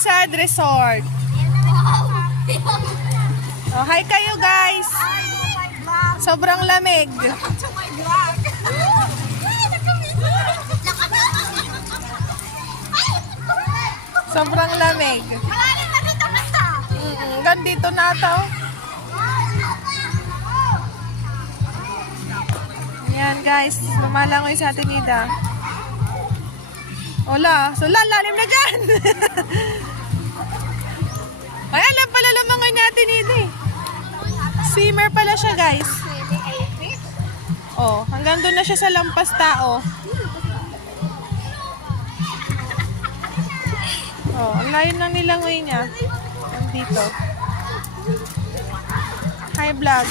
Lakeside Resort. Oh, hi kayo guys. Sobrang lamig. Sobrang lamig. Hanggang dito na to. Yan guys, lumalangoy sa atin Nida. Hola, so lalim na dyan. Ay, alam pala lumangoy natin Nida eh. Swimmer pala siya guys. Oh, hanggang doon na siya sa lampas tao. Oh, ang layo ng nilangoy niya. Nandito. Hi vlog.